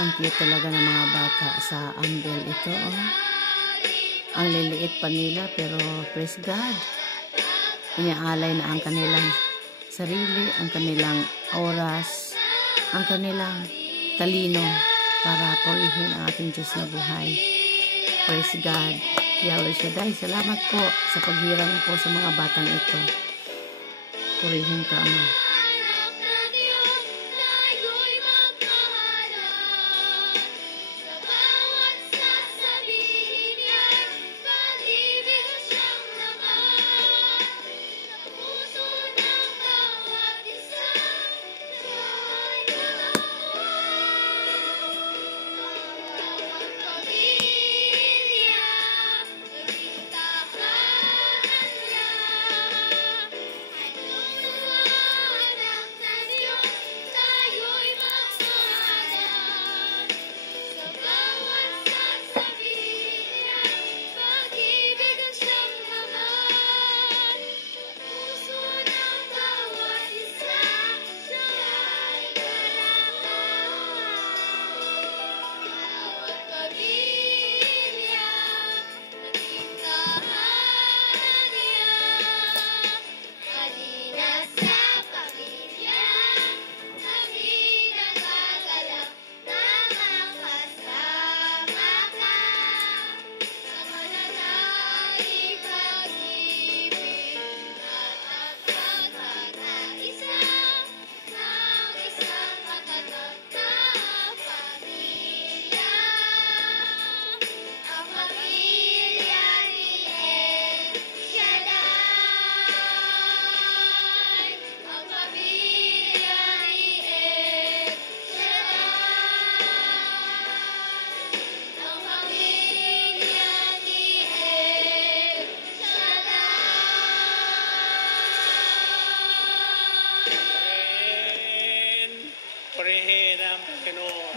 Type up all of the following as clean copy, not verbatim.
Ang cute talaga ng mga bata sa angle ito. Oh. Ang liliit pa nila pero praise God. Inaalay na ang kanilang sarili, ang kanilang oras, ang kanilang talino para purihin ang ating Diyos na buhay. Praise God. Yahweh Shaddai, salamat po sa paghirang po sa mga batang ito. Purihin ka, Ama.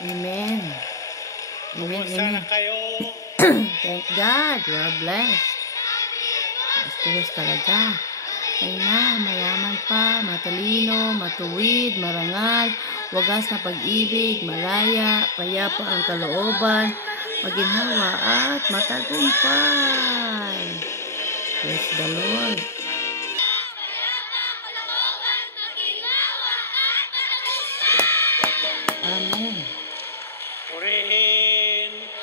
Amen. Kumusta na kayo? Thank God. You are blessed. Diyos talaga. Ay na, mayaman pa, matalino, matuwid, marangal, wagas na pag-ibig, malaya, payapa ang kalooban, maginhawa at matagumpay. Praise the Lord. Amen.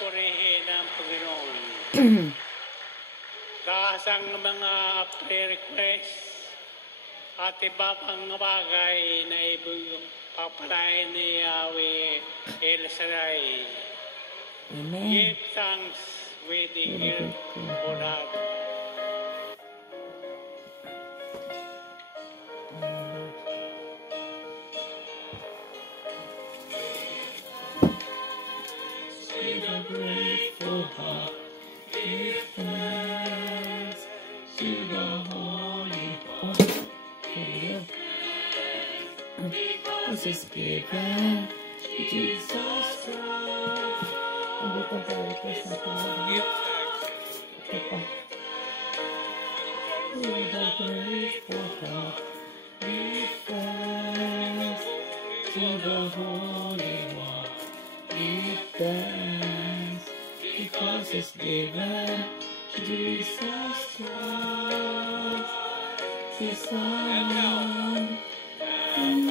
Purihin ang Panginoon. Kasang mga prayer requests at iba pang bagay na ipapalain ni Yahweh El Shaddai. Amen. Give thanks with the ear for that. Grateful heart, give thanks to the Holy One. This is given Jesus Christ. Hindi pa ba request natin? Give thanks. Ito pa. Grateful heart, give thanks to the Holy One. Give thanks because it's given Jesus Christ, His Son. And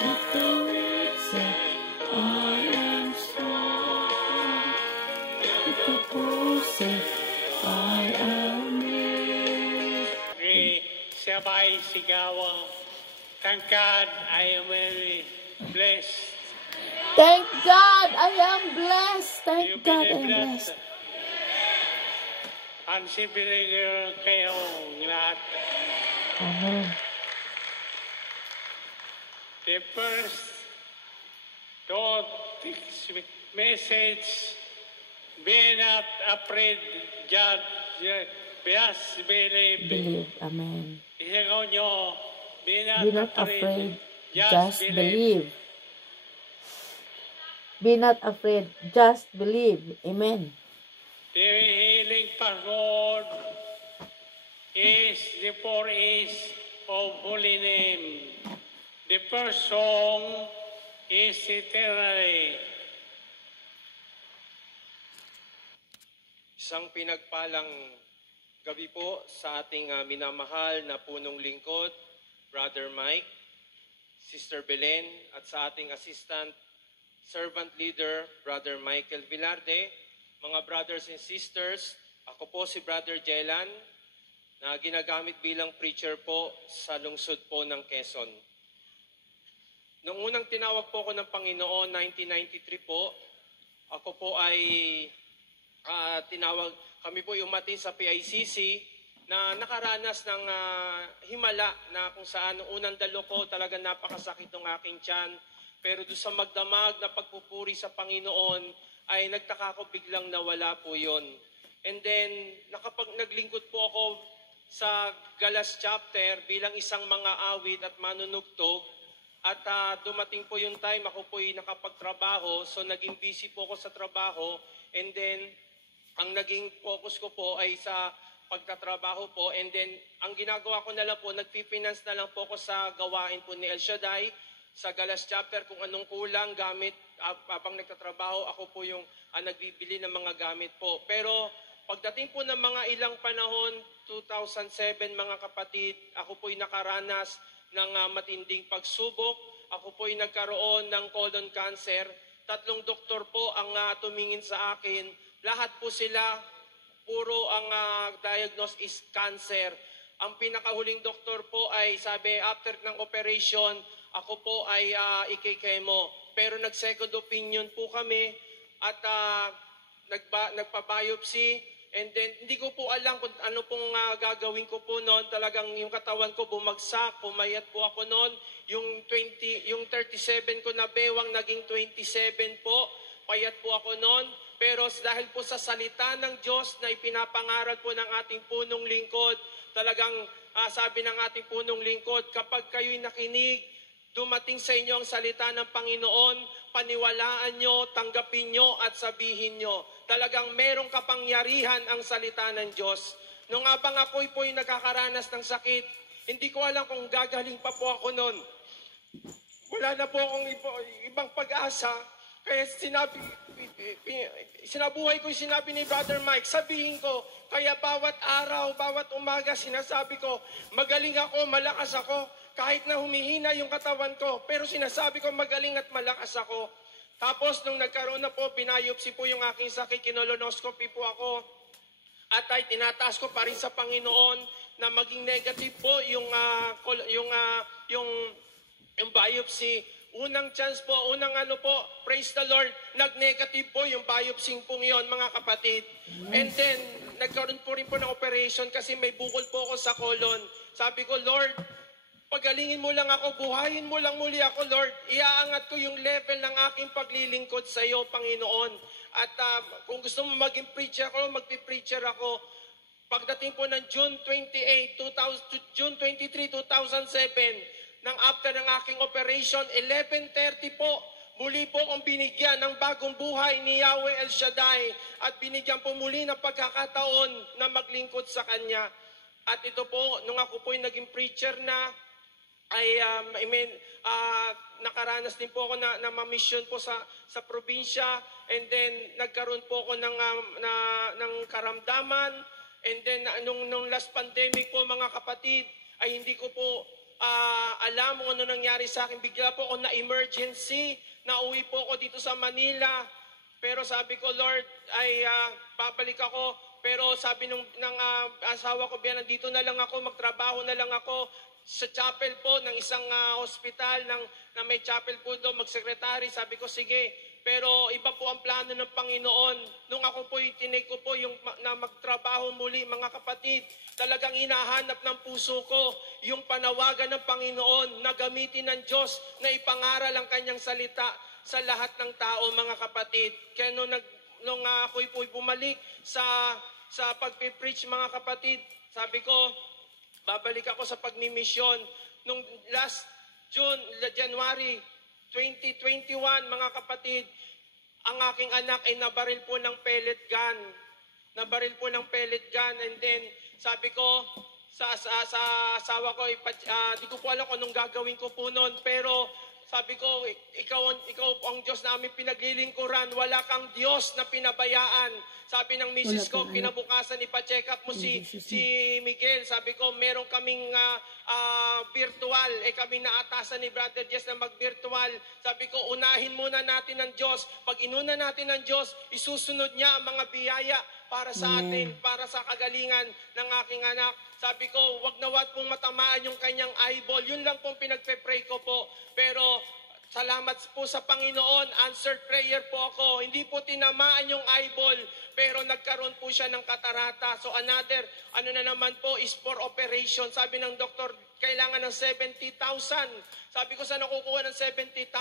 at the weak say, I am strong. At the poor say, I am rich. Sabay sigawan. Thank God I am very blessed. Thank God I am blessed. Thank God I am blessed. Ang sibili kayong lahat. Amen. The first message, be not afraid, just believe. Believe. Amen. Isagaw nyo, Be not afraid, just believe. Be not afraid, just believe. Amen. The healing password is the 4 A's of Holy Name. The first song is eternally. Isang pinagpalang gabi po sa ating minamahal na punong lingkod, Brother Mike, Sister Belen, at sa ating assistant servant leader, Brother Michael Villarde, mga brothers and sisters, ako po si Brother Jelan, na ginagamit bilang preacher po sa lungsod po ng Quezon. Noong unang tinawag po ako ng Panginoon, 1993 po, ako po ay kami po umatin sa PICC na nakaranas ng himala na kung saan noong unang dalo ko talaga napakasakit ng aking tiyan. Pero doon sa magdamag na pagpupuri sa Panginoon ay nagtaka ko biglang nawala po yon. And then naglingkod po ako sa Galas chapter bilang isang mga awit at manunugtog. At dumating po yung time, ako po ay nakapagtrabaho. So naging busy po ako sa trabaho. And then ang naging focus ko po ay sa pagtatrabaho po. And then ang ginagawa ko na lang po, nagpipinance na lang po ako sa gawain po ni El Shaddai sa Galas chapter kung anong kulang gamit habang nagtatrabaho. Ako po yung nagbibili ng mga gamit po. Pero pagdating po ng mga ilang panahon, 2007 mga kapatid, ako po'y nakaranas ng matinding pagsubok. Ako po'y nagkaroon ng colon cancer. 3 doktor po ang tumingin sa akin. Lahat po sila, puro ang diagnose is cancer. Ang pinakahuling doktor po ay sabi, after ng operation, ako po ay ikikemo. Pero nag-second opinion po kami at nagpa-biopsy. And then, hindi ko po alam kung ano pong gagawin ko po noon. Talagang yung katawan ko bumagsak, pumayat po ako noon. Yung 37 ko na bewang, naging 27 po. Payat po ako noon. Pero dahil po sa salita ng Diyos na ipinapangaral po ng ating punong lingkod, talagang sabi ng ating punong lingkod, kapag kayo'y nakinig, dumating sa inyo ang salita ng Panginoon, paniwalaan nyo, tanggapin nyo at sabihin nyo. Talagang merong kapangyarihan ang salita ng Diyos. Nung abang ako'y po'y nakakaranas ng sakit, hindi ko alam kung gagaling pa po ako noon. Wala na po akong ibang pag-asa. Kaya sinabuhay ko yung sinabi ni Brother Mike, sabihin ko, kaya bawat araw, bawat umaga, sinasabi ko, magaling ako, malakas ako, kahit na humihina yung katawan ko, pero sinasabi ko magaling at malakas ako. Tapos nung nagkaroon na po, binayopsi po yung aking sakit, kinolonoscopy po ako, at ay tinataas ko pa rin sa Panginoon na maging negative po yung biopsy. Unang chance po, praise the Lord, nag-negative po yung biopsy pong yun, mga kapatid. And then, nagkaroon po rin po ng operation kasi may bukol po ako sa colon. Sabi ko, Lord, pagalingin mo lang ako, buhayin mo lang muli ako, Lord. Iaangat ko yung level ng aking paglilingkod sa iyo, Panginoon. At kung gusto mo maging preacher ako, magpi-preacher ako. Pagdating po ng June 23, 2007, nang after ng aking operation, 11:30 po, muli po akong binigyan ng bagong buhay ni Yahweh El Shaddai at binigyan po muli ng pagkakataon na maglingkod sa Kanya. At ito po, nung ako po naging preacher na, ay nakaranas din po ako na ma-mission po sa probinsya, and then nagkaroon po ako ng karamdaman, and then nung last pandemic po mga kapatid, ay hindi ko po alam kung ano nangyari sa akin. Bigla po ako na emergency, nauwi po ako dito sa Manila, pero sabi ko, Lord, ay babalik ako. Pero sabi ng asawa ko, biyan, nandito na lang ako, magtrabaho na lang ako sa chapel po ng isang hospital na may chapel po doon, magsekretary. Sabi ko, sige. Pero iba po ang plano ng Panginoon. Nung ako po tinake ko po yung na magtrabaho muli, mga kapatid, talagang hinahanap ng puso ko yung panawagan ng Panginoon na gamitin ng Diyos na ipangaral ang kanyang salita sa lahat ng tao, mga kapatid. Kaya nung ako'y bumalik sa pagpipreach, mga kapatid, sabi ko, babalik ako sa pagmimisyon. Nung last January 2021, mga kapatid, ang aking anak ay nabaril po ng pellet gun. Nabaril po ng pellet gun. And then, sabi ko, sa asawa ko, di ko po alam kung anong gagawin ko po noon. Pero Sabi ko, ikaw ang Diyos na aming pinaglilingkuran. Wala kang Diyos na pinabayaan. Sabi ng misis ko, kinabukasan ipa-check up mo si Miguel. Sabi ko, meron kaming virtual. Kaming naatasan ni Brother Jess na mag-virtual. Sabi ko, unahin muna natin ang Diyos. Pag inuna natin ang Diyos, isusunod niya ang mga biyaya para sa atin, para sa kagalingan ng aking anak. Sabi ko, wag na wag pong matamaan yung kanyang eyeball. Yun lang pong pinagpe-pray ko po. Pero salamat po sa Panginoon, answered prayer po ako. Hindi po tinamaan yung eyeball, pero nagkaroon po siya ng katarata. So another, na naman po is for operation. Sabi ng doktor, kailangan ng 70,000. Sabi ko, saan nakukuha ng 70,000?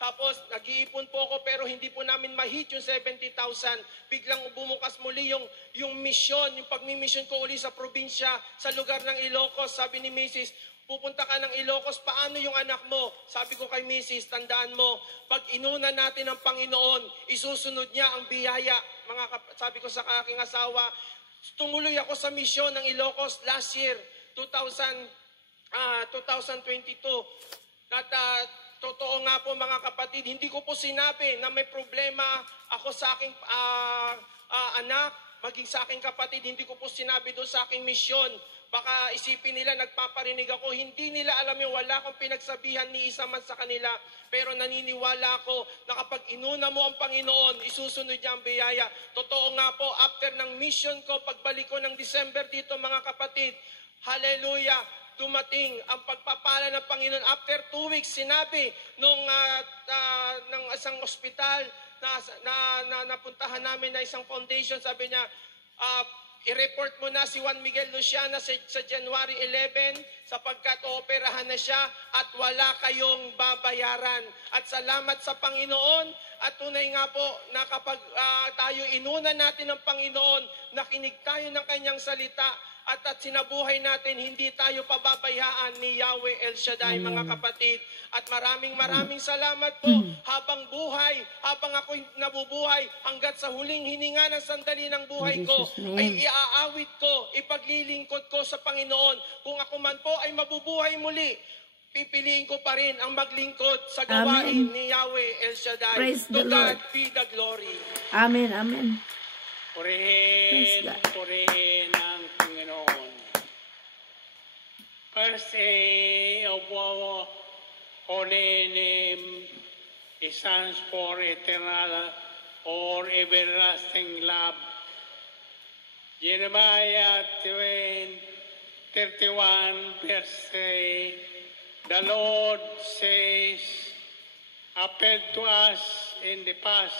Tapos, nag-iipon po ako pero hindi po namin ma-hit yung 70,000. Biglang bumukas muli yung mission, yung pagmi-mission ko uli sa probinsya, sa lugar ng Ilocos. Sabi ni Mrs., pupunta ka ng Ilocos, paano yung anak mo? Sabi ko kay Mrs., tandaan mo, pag inuna natin ang Panginoon, isusunod niya ang biyaya. Sabi ko sa aking asawa, tumuloy ako sa mission ng Ilocos last year, 2022. At totoo nga po mga kapatid, hindi ko po sinabi na may problema ako sa aking anak, maging sa aking kapatid, hindi ko po sinabi doon sa aking misyon. Baka isipin nila nagpaparinig ako, hindi nila alam yung wala akong pinagsabihan ni isa man sa kanila. Pero naniniwala ako na kapag inuna mo ang Panginoon, isusunod niya ang biyaya. Totoo nga po, after ng mission ko, pagbalik ko ng December dito mga kapatid, hallelujah, dumating ang pagpapala ng Panginoon. After 2 weeks, sinabi ng isang ospital na napuntahan namin na isang foundation, sabi niya, i-report mo na si Juan Miguel Luciana sa January 11 sapagkat ooperahan na siya at wala kayong babayaran. At salamat sa Panginoon at tunay nga po na kapag tayo inuna natin ng Panginoon, nakinig tayo ng kanyang salita, at sinabuhay natin, hindi tayo pababayaan ni Yahweh El Shaddai, mga kapatid. At maraming salamat po. Habang buhay, habang ako'y nabubuhay, hanggat sa huling hininga ng sandali ng buhay ko, ay iaawit ko, ipaglilingkod ko sa Panginoon. Kung ako man po ay mabubuhay muli, pipiliin ko pa rin ang maglingkod sa gawain ni Yahweh El Shaddai. Praise To the God Lord. be the glory. Amen, amen. Purihin ang Panginoon. First day of our holy name is stands for eternal or everlasting love. Jeremiah 31 verse 3, the Lord says, appeared to us in the past,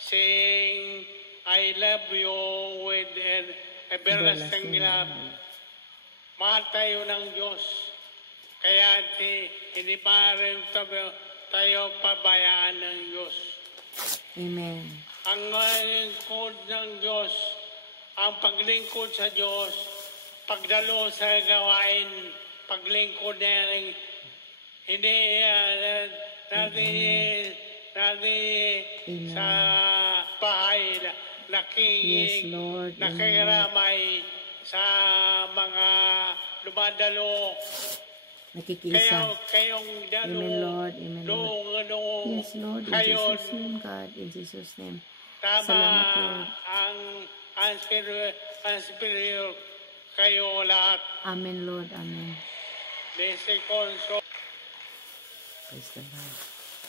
saying, I love you with an everlasting love. Mahal tayo ng Diyos. Kaya hindi pa rin tayo pabayaan ng Diyos. Amen. Ang lingkod ng Diyos, ang paglingkod sa Diyos, pagdalo sa gawain, paglingkod na hindi natin sa bahay nakikiramay sa mga lumadalo. Nakikisa. Kayong dalo. Amen, Lord. Amen, Lord. Yes, Lord. In Jesus' name, God. In Jesus' name. Salamat, Lord. Ang spiritual kayo lahat. Amen, Lord. Amen. Praise the Lord.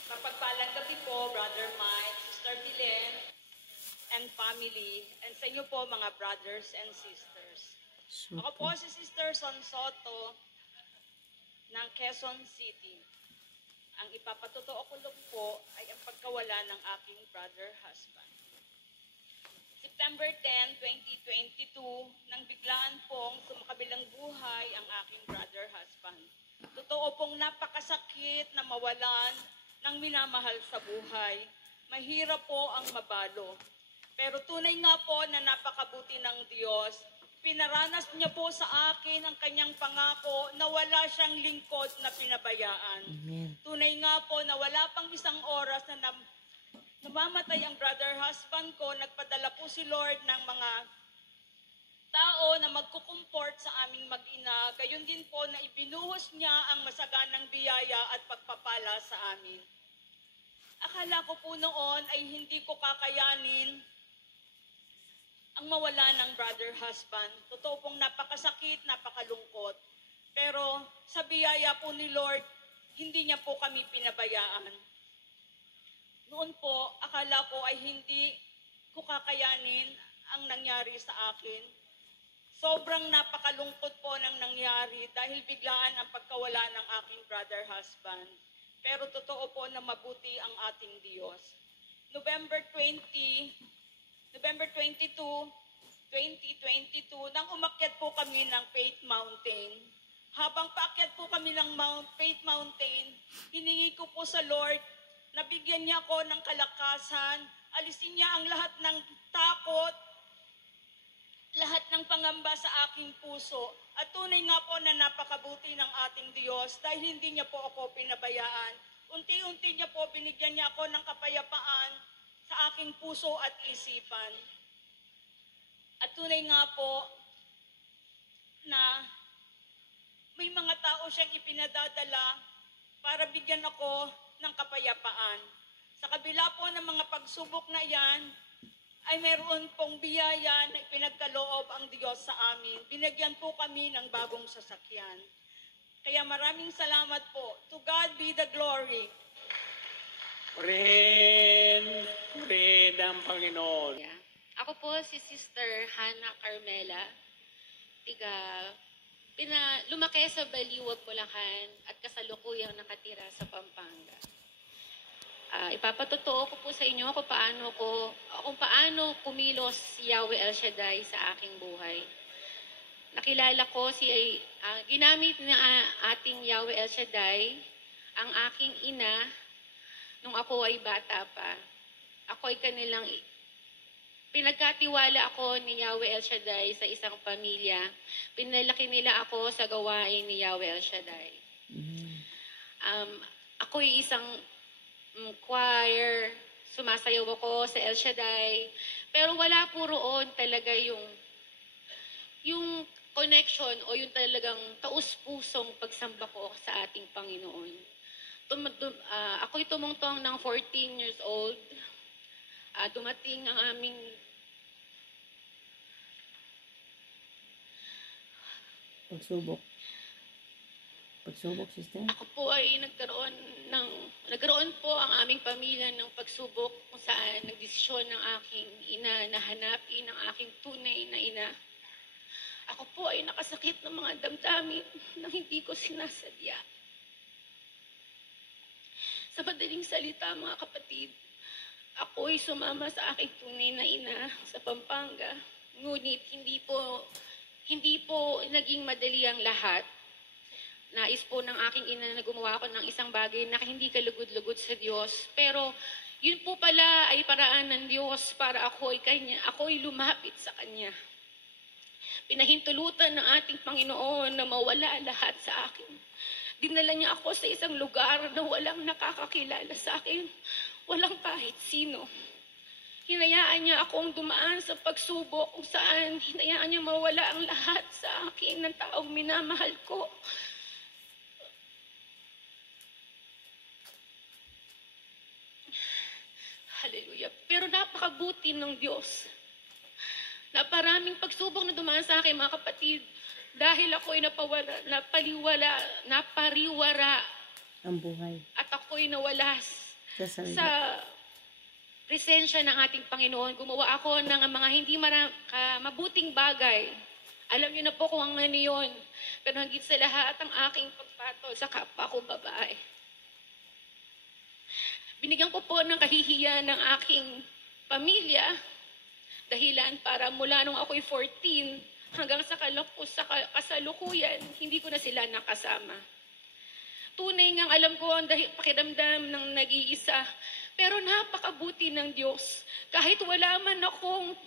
Mapagpalang gabi po, Brother Mike, Sister Belen, and family, and sa inyo po mga brothers and sisters. Ako po si Sister Son Soto ng Quezon City. Ang ipapatotoo ko lang po ay ang pagkawala ng aking brother husband. September 10, 2022, nang biglaan pong sumakabilang buhay ang aking brother husband. Totoo pong napakasakit na mawalan ng minamahal sa buhay. Mahirap po ang mabalo. Pero tunay nga po na napakabuti ng Diyos. Pinaranas niya po sa akin ang kanyang pangako na wala siyang lingkod na pinabayaan. Amen. Tunay nga po na wala pang isang oras na namamatay ang brother husband ko. Nagpadala po si Lord ng mga tao na magkukumport sa aming mag-ina, gayon din po na ibinuhos niya ang masaganang biyaya at pagpapala sa amin. Akala ko po noon ay hindi ko kakayanin ang mawala ng brother husband. Totoo pong napakasakit, napakalungkot. Pero sa biyaya po ni Lord, hindi niya po kami pinabayaan. Noon po, akala ko ay hindi ko kakayanin ang nangyari sa akin. Sobrang napakalungkot po ng nangyari dahil biglaan ang pagkawala ng aking brother husband. Pero totoo po na mabuti ang ating Diyos. November 22, 2022, nang umakyat po kami ng Faith Mountain. Habang paakyat po kami ng Faith Mountain, hiningi ko po sa Lord na bigyan niya ako ng kalakasan, alisin niya ang lahat ng takot, lahat ng pangamba sa aking puso. At tunay nga po na napakabuti ng ating Diyos dahil hindi niya po ako pinabayaan. Unti-unti niya po binigyan niya ako ng kapayapaan sa aking puso at isipan. At tunay nga po na may mga tao siyang ipinadadala para bigyan ako ng kapayapaan. Sa kabila po ng mga pagsubok na yan, ay meron pong biyaya na ipinagkaloob ang Diyos sa amin. Binigyan po kami ng bagong sasakyan. Kaya maraming salamat po. To God be the glory. Purihin ang Panginoon. Ako po si Sister Hannah Carmela, lumaki sa Baliwag, Bulacan at kasalukuyang nakatira sa Pampanga. Ipapatotoo ko po sa inyo kung paano kumilos si Yahweh El Shaddai sa aking buhay. Nakilala ko ginamit ng ating Yahweh El Shaddai ang aking ina nung ako ay bata pa. Ako ay pinagkatiwala ako ni Yahweh El Shaddai sa isang pamilya. Pinalaki nila ako sa gawain ni Yahweh El Shaddai. Ako ay isang choir, sumasayaw ako sa El Shaddai, pero wala po roon talaga yung connection o yung talagang taus-pusong pagsamba ko sa ating Panginoon. Ako'y tumungtong ng 14 years old. Dumating ang aming Pagsubok, sister? Ako po ay nagkaroon po ang aming pamilya ng pagsubok kung saan nagdesisyon ng aking ina na hanapin ang aking tunay na ina. Ako po ay nakasakit ng mga damdamin na hindi ko sinasadya. Sa madaling salita, mga kapatid, ako ay sumama sa aking tunay na ina sa Pampanga. Ngunit hindi po naging madali ang lahat. Nais po ng aking ina na gumawa ako ng isang bagay na hindi kalugod-lugod sa Diyos. Pero yun po pala ay paraan ng Diyos para ako ay lumapit sa Kanya. Pinahintulutan ng ating Panginoon na mawala lahat sa akin. Dinala niya ako sa isang lugar na walang nakakakilala sa akin. Walang kahit sino. Hinayaan niya akong dumaan sa pagsubok kung saan hinayaan niya mawala ang lahat sa akin ng taong minamahal ko. Hallelujah. Pero napakabuti ng Diyos. Naparaming pagsubok na dumaan sa akin, mga kapatid, dahil ako ay napariwara Ang buhay. at ako'y nawala sa presensya ng ating Panginoon. Gumawa ako ng mga hindi mabuting bagay. Alam niyo na po kung ano yun. Pero hanggang sa lahat ang aking pagpatol sa kapwa ko babae. Binigyan ko po ng kahihiyan ng aking pamilya dahilan para mula nung ako'y 14 hanggang sa kasalukuyan, hindi ko na sila nakasama. Tunay ngang alam ko ang pakiramdam ng nag-iisa, pero napakabuti ng Diyos. Kahit wala man akong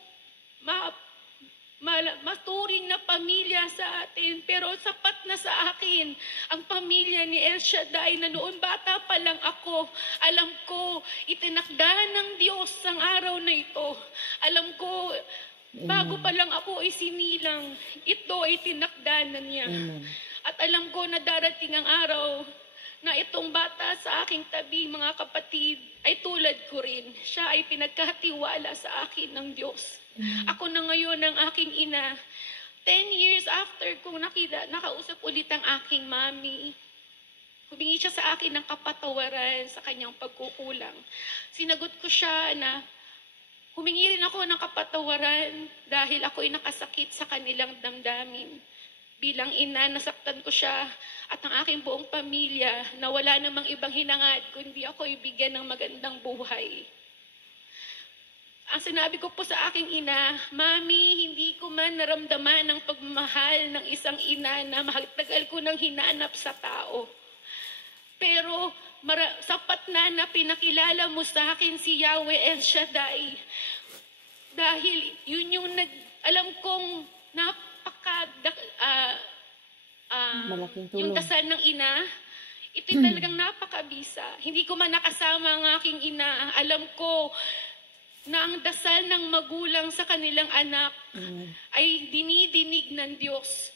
maturing na pamilya sa atin, pero sapat na sa akin ang pamilya ni El Shaddai na noon bata pa lang ako. Alam ko, itinakda ng Diyos ang araw na ito. Alam ko, Bago pa lang ako ay sinilang, ito ay tinakdanan niya. Amen. At alam ko na darating ang araw na itong bata sa aking tabi, mga kapatid, ay tulad ko rin. Siya ay pinagkatiwala sa akin ng Diyos. Ako na ngayon ang aking ina. 10 years after kong nakausap ulit ang aking mami, humingi siya sa akin ng kapatawaran sa kanyang pagkukulang. Sinagot ko siya na humingi rin ako ng kapatawaran dahil ako'y nakasakit sa kanilang damdamin. Bilang ina, nasaktan ko siya at ang aking buong pamilya na wala namang ibang hinangad kundi ako ibigyan ng magandang buhay. Ang sinabi ko po sa aking ina, Mami, hindi ko man naramdaman ang pagmamahal ng isang ina na matagal ko nang hinanap sa tao. Pero sapat na pinakilala mo sa akin si Yahweh El Shaddai. Dahil yun yung alam kong Malaking tulong. yung dasal ng ina, ito'y talagang napakabisa. Hindi ko man nakasama ang aking ina. Alam ko na ang dasal ng magulang sa kanilang anak ay dinidinig ng Diyos.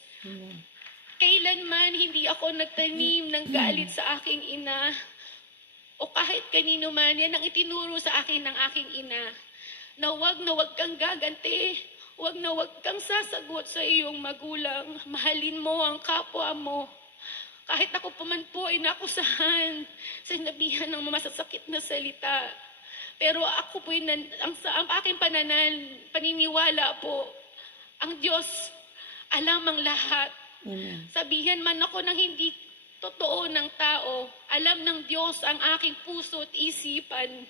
Kailanman hindi ako nagtanim ng galit sa aking ina o kahit kanino man, yan ang itinuro sa akin ng aking ina na wag kang gaganti, wag kang sasagot sa iyong magulang. Mahalin mo ang kapwa mo. Kahit ako pa man po ay nakusahan, sinabihan ng masasakit na salita. Pero ako po, ang aking paniniwala po, ang Diyos alam ang lahat. Amen. Sabihan man ako ng hindi totoo ng tao, alam ng Diyos ang aking puso at isipan.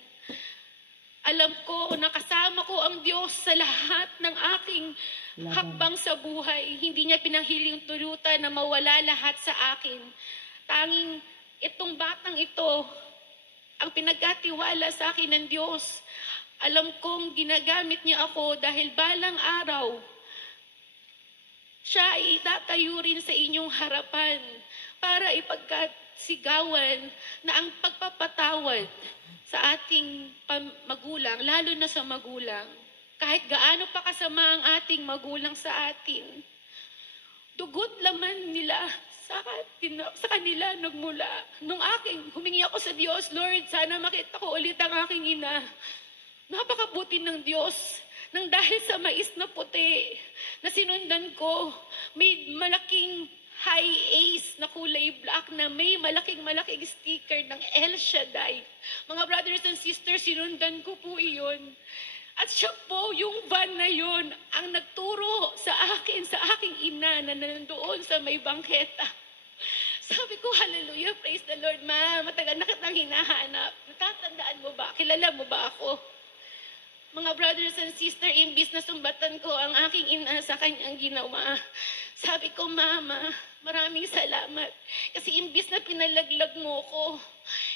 Alam ko, nakasama ko ang Diyos sa lahat ng aking hakbang sa buhay. Hindi niya pinanghiling tulutan na mawala lahat sa akin. Tanging itong batang ito, ang pinagkatiwala sa akin ng Diyos. Alam kong ginagamit niya ako dahil balang araw, siya ay itatayo rin sa inyong harapan para ipagkasigawan na ang pagpapatawad sa ating magulang, lalo na sa magulang. Kahit gaano pa kasama ang ating magulang sa atin, dugot laman nila sa kanila nagmula. Nung humingi ako sa Diyos, Lord, sana makita ko ulit ang aking ina. Napakabuti ng Diyos. Nang dahil sa mais na puti na sinundan ko, may malaking high ace na kulay black na may malaking sticker ng El Shaddai. Mga brothers and sisters, sinundan ko po iyon. At siya po, yung van na yun, ang nagturo sa akin, sa aking ina na nandoon sa may bangketa. Sabi ko, hallelujah, praise the Lord, ma. Matagal na kitang hinahanap. Natatandaan mo ba? Kilala mo ba ako? Mga brothers and sisters, imbis na sumbatan ko ang aking ina sa kanyang ginawa. Sabi ko, Mama, maraming salamat. Kasi imbis na pinalaglag mo ko,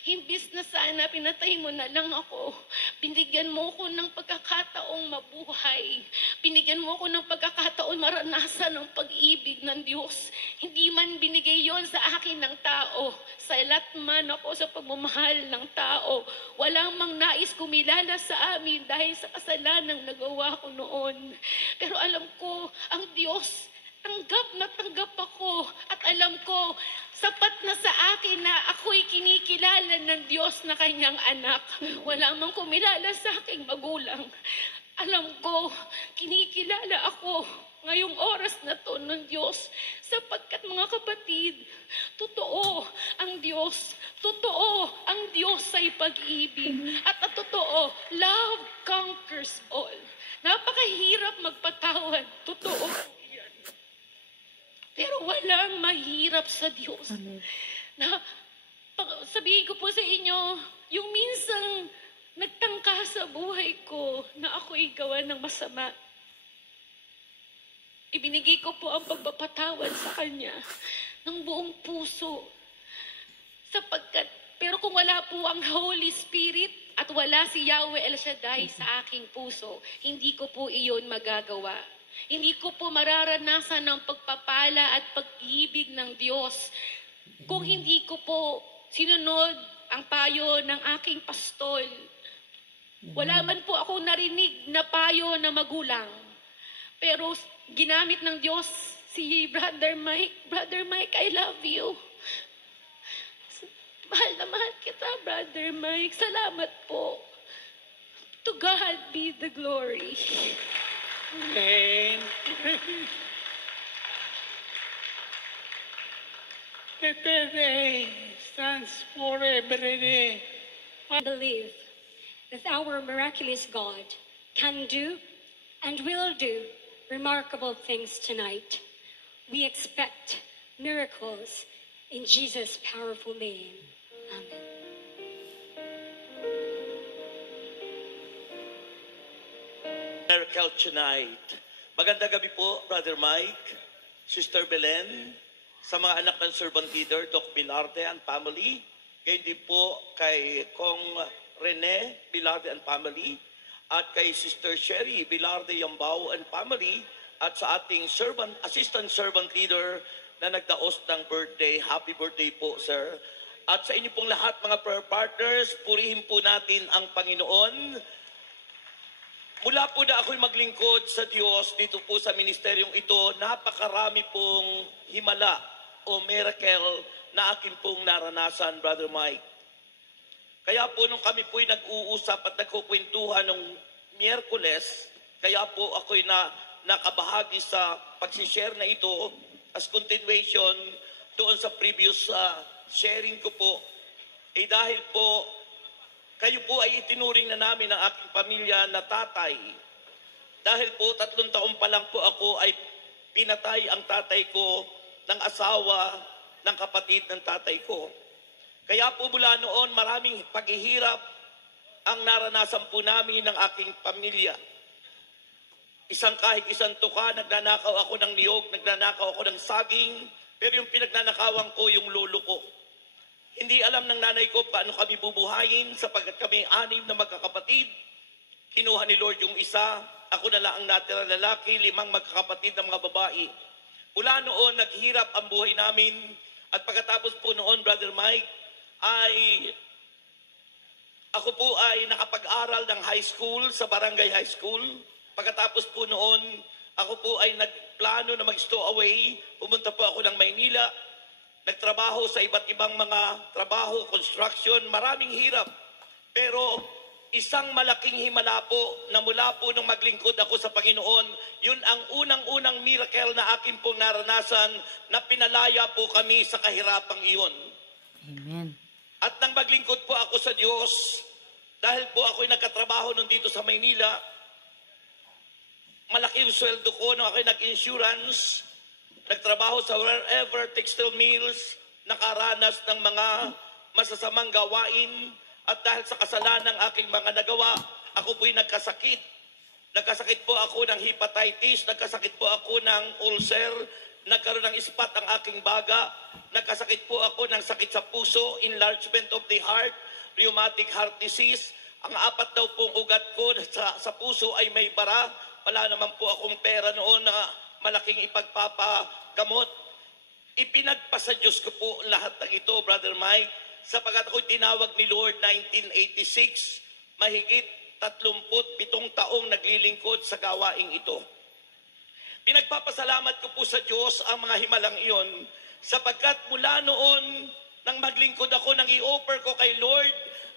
imbis na sana pinatay mo na lang ako, binigyan mo ko ng pagkakataong mabuhay. Binigyan mo ko ng pagkakataong maranasan ng pag-ibig ng Diyos. Hindi man binigay yon sa akin ng tao. Salat man ako sa pagmamahal ng tao. Walang mang nais kumilala sa amin dahil sa kasalanang nagawa ko noon. Pero alam ko, ang Diyos, tanggap ako at alam ko, sapat na sa akin na ako'y kinikilala ng Diyos na kanyang anak. Wala mang kumilala sa aking magulang. Alam ko, kinikilala ako ngayong oras na to ng Diyos sapagkat mga kapatid, totoo ang Diyos. Totoo ang Diyos ay pag-ibig. At totoo, love conquers all. Napakahirap magpatawad. Totoo. Pero walang mahirap sa Diyos. Amen. Na, sabihin ko po sa inyo, yung minsang nagtangka sa buhay ko na ako'y gawa ng masama, ibinigay ko po ang pagpapatawad sa Kanya ng buong puso. Pero kung wala po ang Holy Spirit at wala si Yahweh El Shaddai sa aking puso, hindi ko po iyon magagawa. Hindi ko po mararanasan ng pagpapala at pag-ibig ng Diyos kung hindi ko po sinunod ang payo ng aking pastol. Wala man po ako narinig na payo na magulang Pero ginamit ng Diyos si Brother Mike. Brother Mike, I love you. Mahal na mahal kita, Brother Mike. Salamat po. To God be the glory. And Pepe stands for every Believe that our miraculous God can do and will do remarkable things tonight. We expect miracles in Jesus' powerful name. Amen. Miracle tonight. Magandang gabi po, Brother Mike, Sister Belen, sa mga anak ng servant leader, Doc Bilarde and family, gayon din po kay Kong Rene Bilarde and family, at kay Sister Sherry Bilarde Yambao and family, at sa ating assistant servant leader na nagdaos ng birthday. Happy birthday po, sir. At sa inyo pong lahat, mga prayer partners, purihin po natin ang Panginoon. Mula po na ako'y maglingkod sa Diyos dito po sa ministeryong ito, napakarami pong himala o miracle na akin pong naranasan, Brother Mike. Kaya po nung kami po'y nag-uusap at nagkukwentuhan nung Miyerkules, kaya po ako'y nakabahagi sa pagsishare na ito as continuation doon sa previous sharing ko po. Dahil po, kayo po ay itinuring na namin ng aking pamilya na tatay. Dahil po 3 taon pa lang po ako ay pinatay ang tatay ko ng asawa ng kapatid ng tatay ko. Kaya po mula noon maraming paghihirap ang naranasan po namin ng aking pamilya. Kahit isang tuka, nagnanakaw ako ng niyog, nagnanakaw ako ng saging, pero yung pinagnanakawan ko yung lolo ko. Hindi alam ng nanay ko paano kami bubuhayin sapagkat kami 6 na magkakapatid. Kinuha ni Lord yung isa, ako na lang ang natira lalaki, 5 magkakapatid na mga babae. Mula noon, naghirap ang buhay namin at pagkatapos po noon, Brother Mike, ako po ay nakapag-aral ng high school sa Barangay High School. Pagkatapos po noon, ako po ay nagplano na mag-stowaway. Pumunta po ako ng Maynila. Nagtrabaho sa iba't ibang mga trabaho, construction, maraming hirap. Pero isang malaking himala po na mula po nung maglingkod ako sa Panginoon, yun ang unang-unang miracle na akin pong naranasan na pinalaya po kami sa kahirapang iyon. Amen. At nang maglingkod po ako sa Diyos, dahil po ako'y nagkatrabaho nun dito sa Maynila, malaki yung sweldo ko nung ako'y nag-insurance, nagtrabaho sa wherever textile mills, nakaranas ng mga masasamang gawain, at dahil sa kasalanan ng aking mga nagawa, ako po'y nagkasakit. Nagkasakit po ako ng hepatitis, nagkasakit po ako ng ulcer, nagkaroon ng ispat ang aking baga, nagkasakit po ako ng sakit sa puso, enlargement of the heart, rheumatic heart disease. Ang 4 daw pong ugat ko sa puso ay may bara. Wala naman po akong pera noon na malaking ipagpapagamot. Ipinagpasa Diyos ko po lahat ng ito, Brother Mike, sapagkat ako'y tinawag ni Lord 1986, mahigit 37 taong naglilingkod sa gawaing ito. Pinagpapasalamat ko po sa Diyos ang mga himalang iyon, sapagkat mula noon, nang maglingkod ako, nang i-offer ko kay Lord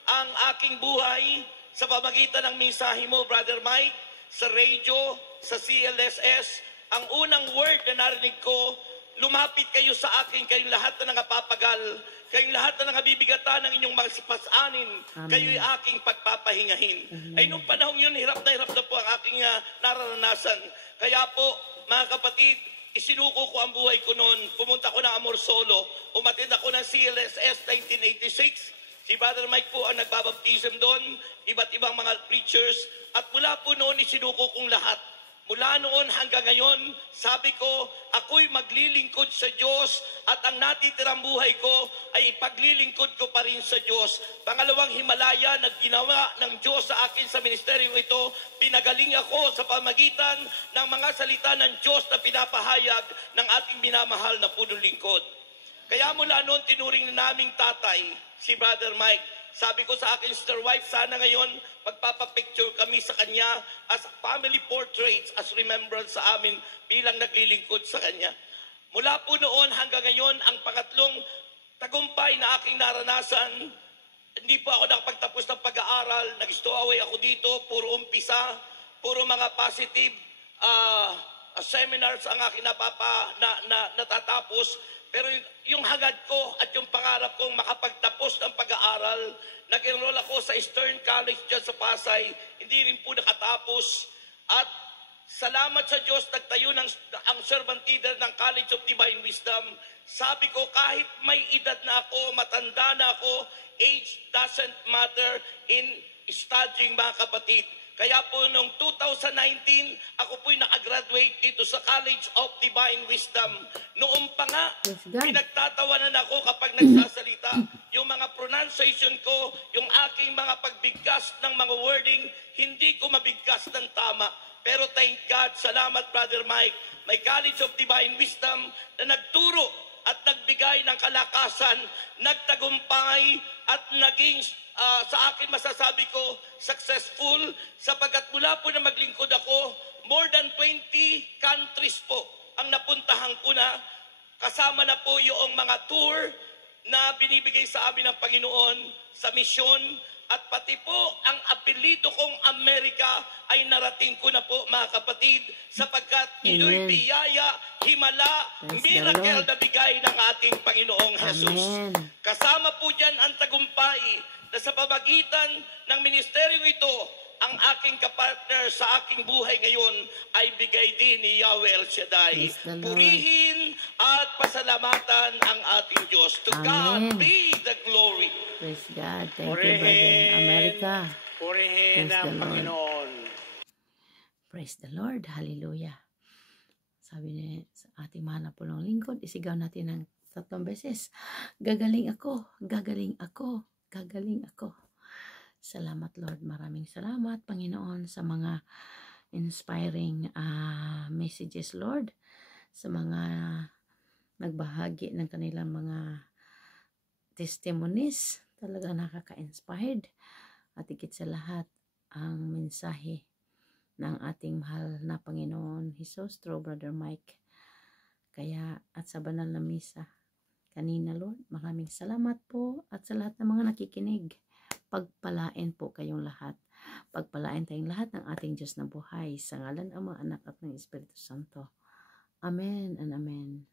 ang aking buhay sa pamagitan ng mensahe mo, Brother Mike, sa radio, sa CLSS, ang unang word na narinig ko, lumapit kayo sa akin, kayong lahat na nangapapagal, kayong lahat na nangabibigatan ng inyong magsipasanin, kayo'y aking pagpapahingahin. Ay nung panahon yun, hirap na po ang aking nararanasan. Kaya po, mga kapatid, isinuko ko ang buhay ko noon. Pumunta ko ng Amorsolo, umatid ako ng CLSS 1986. Si Brother Mike po ang nagbabaptism doon, iba't ibang mga preachers, at mula po noon isinuko kong lahat. Mula noon hanggang ngayon, sabi ko, ako'y maglilingkod sa Diyos at ang natitirang buhay ko ay ipaglilingkod ko pa rin sa Diyos. Pangalawang himalaya na ginawa ng Diyos sa akin sa ministeryong ito, pinagaling ako sa pamagitan ng mga salita ng Diyos na pinapahayag ng ating minamahal na punong lingkod. Kaya mula noon, tinuring na naming tatay, si Brother Mike. Sabi ko sa aking sister wife, sana ngayon magpapapicture kami sa kanya as family portraits, as remembrance sa amin bilang naglilingkod sa kanya. Mula po noon hanggang ngayon, ang pangatlong tagumpay na aking naranasan, hindi po ako nakapagtapos ng pag-aaral, nag-stowaway ako dito, puro umpisa, puro mga positive seminars ang aking natatapos. Pero yung hangad ko at yung pangarap kong makapagtapos ng pag-aaral, nag-enroll ako sa Eastern College dyan sa Pasay, hindi rin po nakatapos. At salamat sa Diyos, nagtayo ang servant leader ng College of Divine Wisdom. Sabi ko, kahit may edad na ako, matanda na ako, age doesn't matter in studying, mga kapatid. Kaya po noong 2019, ako po'y nakagraduate dito sa College of Divine Wisdom. Noong pa nga, pinagtatawanan ako kapag nagsasalita. Yung mga pronunciation ko, yung aking mga pagbigkas ng mga wording, hindi ko mabigkas ng tama. Pero thank God, salamat Brother Mike, may College of Divine Wisdom na nagturo at nagbigay ng kalakasan, nagtagumpay at naging sa akin masasabi ko, successful, sapagkat mula po na maglingkod ako, more than 20 countries po ang napuntahan ko na, kasama na po yung mga tour na binibigay sa amin ng Panginoon sa misyon, at pati po ang apelido kong Amerika ay narating ko na po, mga kapatid, sapagkat ito'y biyaya, himala, miracle na bigay ng ating Panginoong Jesus. Kasama po dyan ang tagumpay na sa pamagitan ng ministeryong ito, ang aking kapartner sa aking buhay ngayon ay bigay din ni Yahweh El Shaddai. Purihin at pasalamatan ang ating Diyos. To God be the glory. Praise God. Thank you, Brother America. Purihin ang Panginoon. Praise the Lord. Hallelujah. Sabi niya sa ating mahal na pulong lingkod, isigaw natin ng 3 beses. Gagaling ako, gagaling ako, gagaling ako. Salamat Lord, maraming salamat Panginoon sa mga inspiring messages Lord, sa mga nagbahagi ng kanilang mga testimonies, talaga nakaka-inspired, at higit sa lahat ang mensahe ng ating mahal na Panginoon Jesus through Brother Mike. Kaya at sa banal na misa kanina Lord, maraming salamat po, at sa lahat ng mga nakikinig, pagpalain po kayong lahat. Pagpalain tayong lahat ng ating Diyos na buhay. Sa ngalan ng Ama, Anak at ng Espiritu Santo. Amen and Amen.